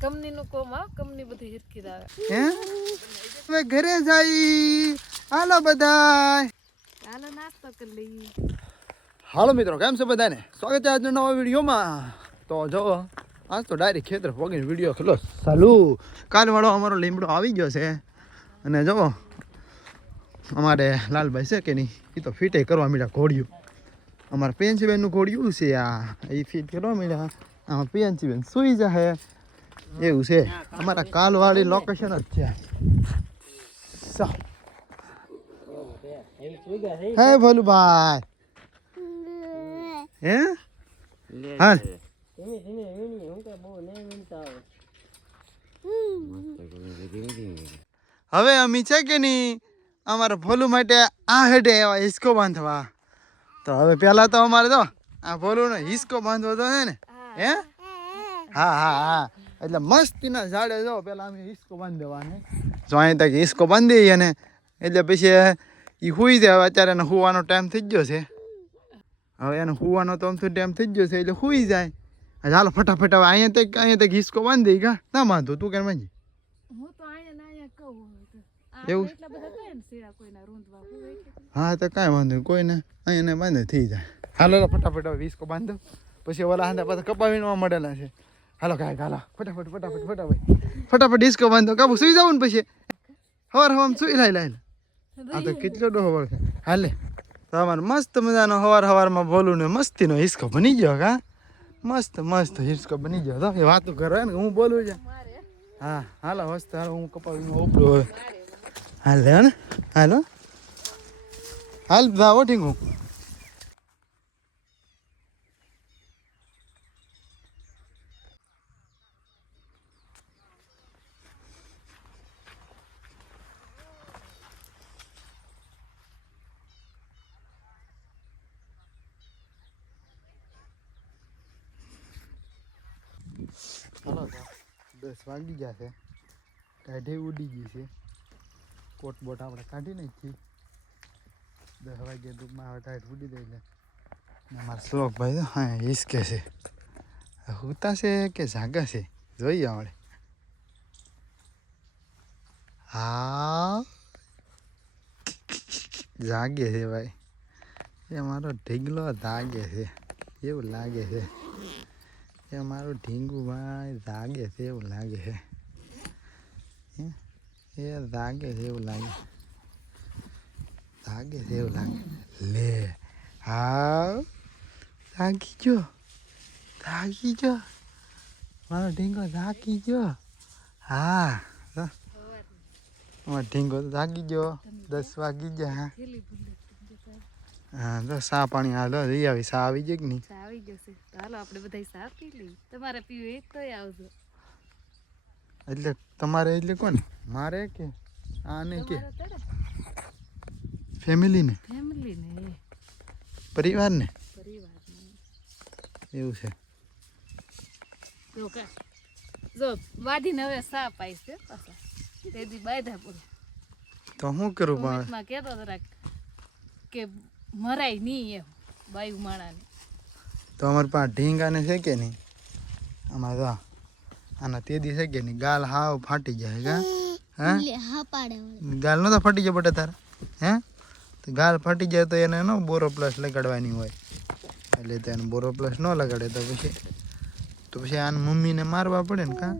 કંપનીનું કોમ આ કંપની બધી હિરકી આવે. હે? હવે ઘરે જઈ હાલો બધાય. હાલો નાસ્તો કરી લઈએ. હાલો મિત્રો કેમ છે બધાને? સ્વાગત છે આજના નવા વિડીયોમાં. તો જો આજ તો ડાયરેક્ટ ખેતર પગીને વીડિયો ખલો ચાલુ. કાલવાળો અમારો લીમડો આવી ગયો છે. અને જો અમારે લાલભાઈ છે કે નહીં એ તો ફિટે કરવા મીડા ઘોડિયું. અમારા પેન્સીબેનનું ઘોડિયું છે આ. એ ફીટ કરવા મળ્યા આમાં પેન્સીબેન સુઈ જશે એવું છે. અમારા કાલવાળી લોકેશન જ છે. હે હે ભોલુભાઈ. હે? હાલ. હવે અમી છે કે નહીં? અમારા ભોલું માટે આ હેડે એવા હિસકો બાંધવા. તો હવે પહેલા તો અમારે તો આ ભોલું હિસકો બાંધવો તો હે ને? હે? હા હા હા. એટલે મસ્તીના ઝાડે જો પેલા અમે હિસકો બાંધી દેવાને જો અહીં તક હિસકો બાંધી દઈએ ને એટલે પછી એ હુઈ જાય. અત્યારે એને હુવાનો ટાઈમ થઈ ગયો છે. હવે એને હુવાનો તો અમથો ટાઈમ થઈ ગયો છે એટલે હુઈ જાય. હા, ચાલો ફટાફટ હવે અહીંયા તક અહીંયા તક હિસકો બાંધી કા ના બાંધો તું કેમ બાંધી? હું તો અહીંયા ના અહીંયા કહું એવું? હું હા તો કાંઈ વાંધો નહીં કોઈને. અહીંયા બાંધે થઈ જાય. હાલો ફટાફટ હવે બાંધો. પછી ઓલા હાંધા પાછા કપાવીને મળેલા છે. હાલો કાંઈ હાલો ફટાફટ ફટાફટ ફટાફટ. ફટાફટ ડિસ્કો બાંધો. કાબુ સુઈ જાવ ને પછી? હવાર હવામાં સુઈ લાય લાય આ તો કેટલો ડોહો વળશે. હાલે. તો અમારે મસ્ત મજાનો હવાર હવારમાં બોલું ને મસ્તીનો હિસ્કો બની ગયો કા? મસ્ત મસ્ત હિસ્કો બની ગયો. તો એ વાતો કરો ને હું બોલું છે. હા હાલો મસ્ત. હાલો હું કપાવીને ઉપડું હવે. હાલે હે ને હાલો હાલ હાલો તો. દસ વાગી ગયા છે. ટાઢે ઉડી ગઈ છે. કોટ બોટ આપણે કાઢી નાખી. દસ વાગ્યા ટૂંકમાં હવે ટાઈટ ઉડી દઈ એટલે. અમારા શ્લોકભાઈ તો, હા હિસકે છે. હુતા છે કે જાગા છે? જોઈએ આપણે હા. જાગે છે ભાઈ. એ મારો ઢીંગલો જાગે છે. એવું લાગે છે. એ મારું ઢીંગુ ભાઈ જાગે છે, એવું લાગે છે? એ જાગે છે એવું લાગે જાગે છે એવું લાગે લે હા જાગી ગયો જાગી જો મારો ઢીંગો જાગી ગયો હા અમારો ઢીંગો તો જાગી ગયો દસ વાગી ગયા, હા. હા તો સા પાણી હાલો રહી આવી. સા આવી જાય કે નહીં? આવી જશે. હાલો, આપણે બધા ચા પી લઈએ. તમારે એટલે તમારે એટલે કોને મારે કે? આને કે? ફેમિલીને? ફેમિલી ને પરિવારને? પરિવાર એવું છે. જો વાઢીને હવે સા પાઈશ છે પાછા. તેથી બાયધા પૂરું તો શું કરું પણ કહેતો જરાક કે મરાય નહીં એમ બાયુ માણાને તો અમારી પાસે ઢીંગાને છે કે નહીં? તો આના તેદી છે કે નહીં ગાલ હાવ ફાટી જાય કા હા ગાલ નતો ફાટી જાય બટા તારા હે તો ગાલ ફાટી જાય તો એને નો બોરો પ્લસ લગાડવાની હોય એટલે તો એને બોરો પ્લસ ન લગાડે તો પછી તો પછી આને મમ્મીને મારવા પડે ને કા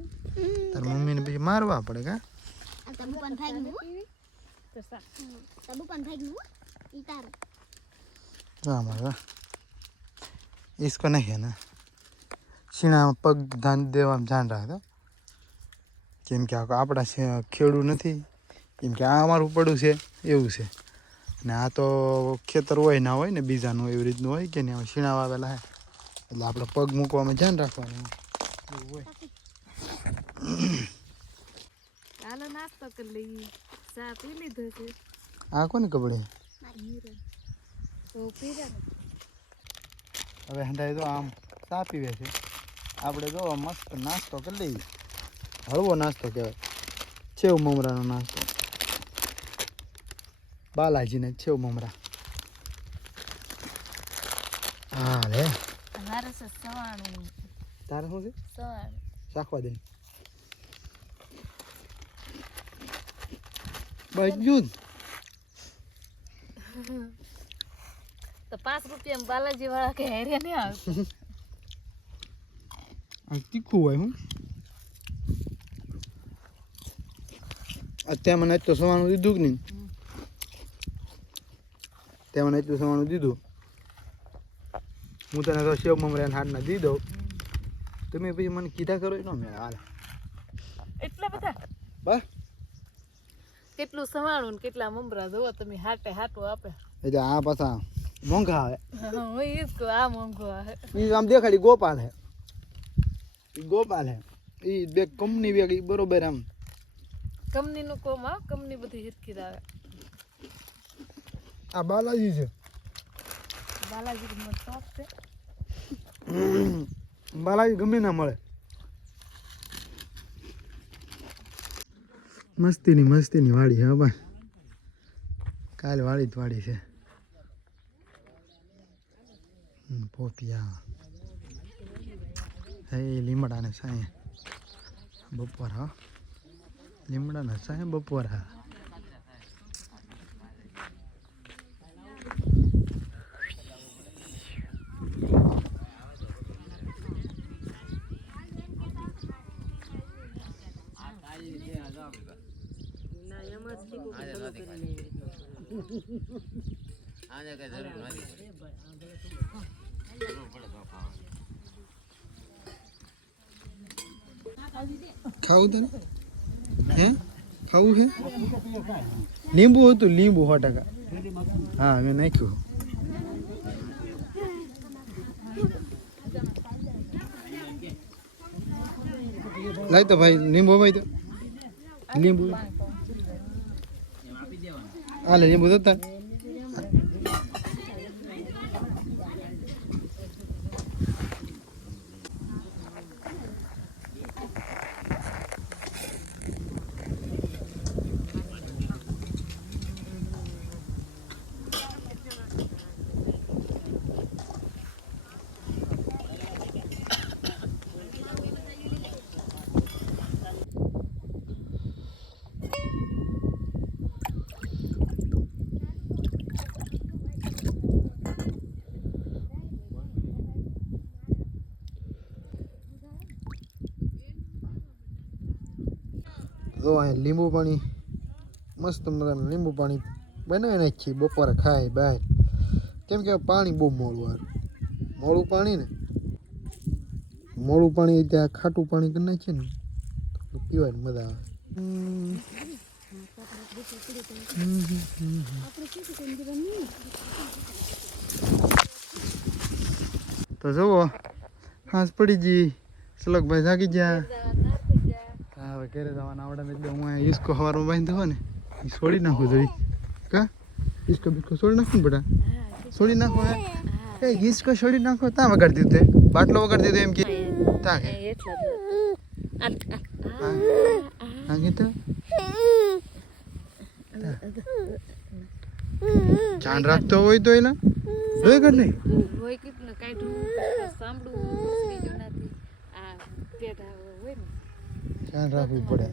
તાર મમ્મીને પછી મારવા પડે કા તો સા જો અમારે इसको नहीं है ना શીણામાં પગ ધાન દેવામાં ધ્યાન રાખજો. કેમ કે આપણા ખેડૂ નથી. કેમ કે આ અમારું પડું છે એવું છે. ને આ તો ખેતર હોય ના હોય ને બીજાનું એવી રીતનું હોય કે નહીં આમાં શીણા વાવેલા હે. એટલે આપણે પગ મૂકવામાં ધ્યાન રાખવાનું. એવું હોય. હાલો નાસ્તો કરી લઈએ. ચા પી લીધો છે. આ કોને કપડે તો પીરા હવે હંડાય તો આમ ચા પીવે છે. આપણે જો મસ્ત નાસ્તો કરી લઈએ. હળવો નાસ્તો કહેવાય. છેવ મમરાનો નાસ્તો. બાલાજીને છેવ મમરા. હા લે. તારે શું છે? સવાર શાખવા દે. બધું તો પાંચ રૂપિયા બાલાજી વાળા કે હેરે નહીં આવતું આ તીખું હોય હું. અત્યારે મને તો સવાનું દીધું કે નહીં? તે મને એટલું સવાનું દીધું. હું તને તો શિવ મમરાને હાથના દી દઉં. તમે પછી મને કીધા કરો એનો મેળ હાલ. એટલા બધા? બસ. કેટલું સવાણું ને કેટલા મમરા જોવો તમે હાટે હાટું આપે. એટલે આ પાછા મોંઘા આવે. હું એ જ કહું આ મોંઘો આવે. એ આમ દેખાડી ગોપાલ હે. ગોપાલ હે. એ બે કંપની બે એ બરોબર આમ કંપનીનું કોમ આ? કંપની બધી હિરકી આવે આ બાલાજી છે. બાલાજી શોખ છે. બાલાજી ગમે ના મળે. મસ્તીની મસ્તીની વાડી હા ભાઈ. કાલે વાડી જ વાડી છે. હમ, પોપિયા હે લીમડાને સાંય બપોર હા. લીમડાને સાંય બપોર હા. ખાવું તને? હે? ખાવું છે લીંબુ હતું, લીંબુ સો ટકા. હા, મેં નાખ્યું. લાય તો ભાઈ, લીંબુ ભાઈ તો. લીંબુ. હાલે લીંબુ જતા. જો અહીંયા લીંબુ પાણી, મસ્ત મજાનું લીંબુ પાણી બનાવી નાખીએ, બપોરે ખાય બાય કેમ કે પાણી બહુ મોડું આવે. મોડું પાણી ને, મોડું પાણી ત્યાં ખાટું પાણી કરી નાખીએ ને, તો પીવાની મજા આવે. તો જુઓ, હાંસ પડી ગઈ, સલગભાઈ જાગી ગયા. હવે ઘરે જવાના આવડે એટલે હું અહીંયા ઈસકો હવારમાં બાંધી હોય ને, એ છોડી નાખું જોઈ કા? ઈસકો બિસ્કો છોડી નાખું બેટા છોડી નાખો હે? એ ઈસકો છોડી નાખો, તા વગાડી દીધું બાટલો વગાડી દીધો એમ કે. તા કે. હા હા ચાંદ રાખતો હોય તો એના? જોઈ કર નહીં? હોય કેટલું કાઢવું સાંભળું આ પેટ ધ્યાન રાખવું પડે.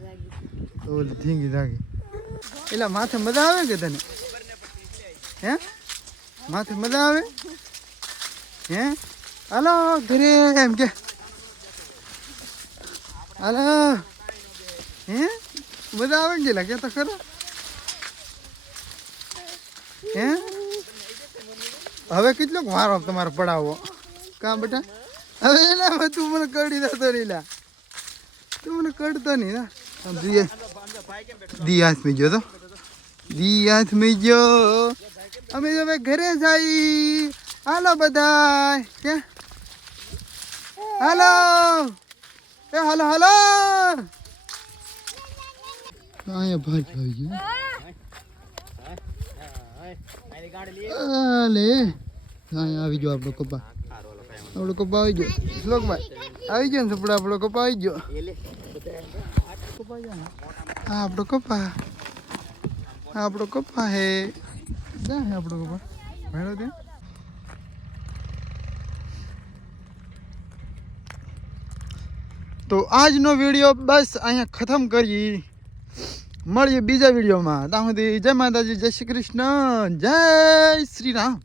તો ઓલી ધીંગી ધાગી એટલે માથે મજા આવે કે તને? હે? માથે મજા આવે? હે? હાલો, ઘરે એમ કે. હાલો. હે? મજા આવે કે લાગે તો ખરો. હે? હવે કેટલોક વારો તમારે પડાવો. કા બેટા? હવે એલા તું મને દેતો રહી લા તું મને કડતો નહીં ના. જોઈએ. દી હાથ મેં ગયો તો. દી હાથ મેં ગયો અમે હવે ઘરે જઈ હાલો બધા કે? હાલો. એ હાલો હાલો. અહીંયા ભાઈ આવી ગયો. આલે અહીંયા આવી ગયો આપણો કપા. આપણો કપા આવી ગયો. શ્લોકભાઈ આવી ગયો ને સપડા આપણો કપા આવી ગયો. હા આપણો કપા હા આપણો કપા હે. ક્યાં હે આપણો કપા ભેળો ત્યાં તો આજનો વીડિયો બસ અહીંયા ખતમ કરી. મળીએ બીજા વિડીયોમાં. ત્યાં સુધી જય માતાજી, જય શ્રી કૃષ્ણ, જય શ્રી રામ.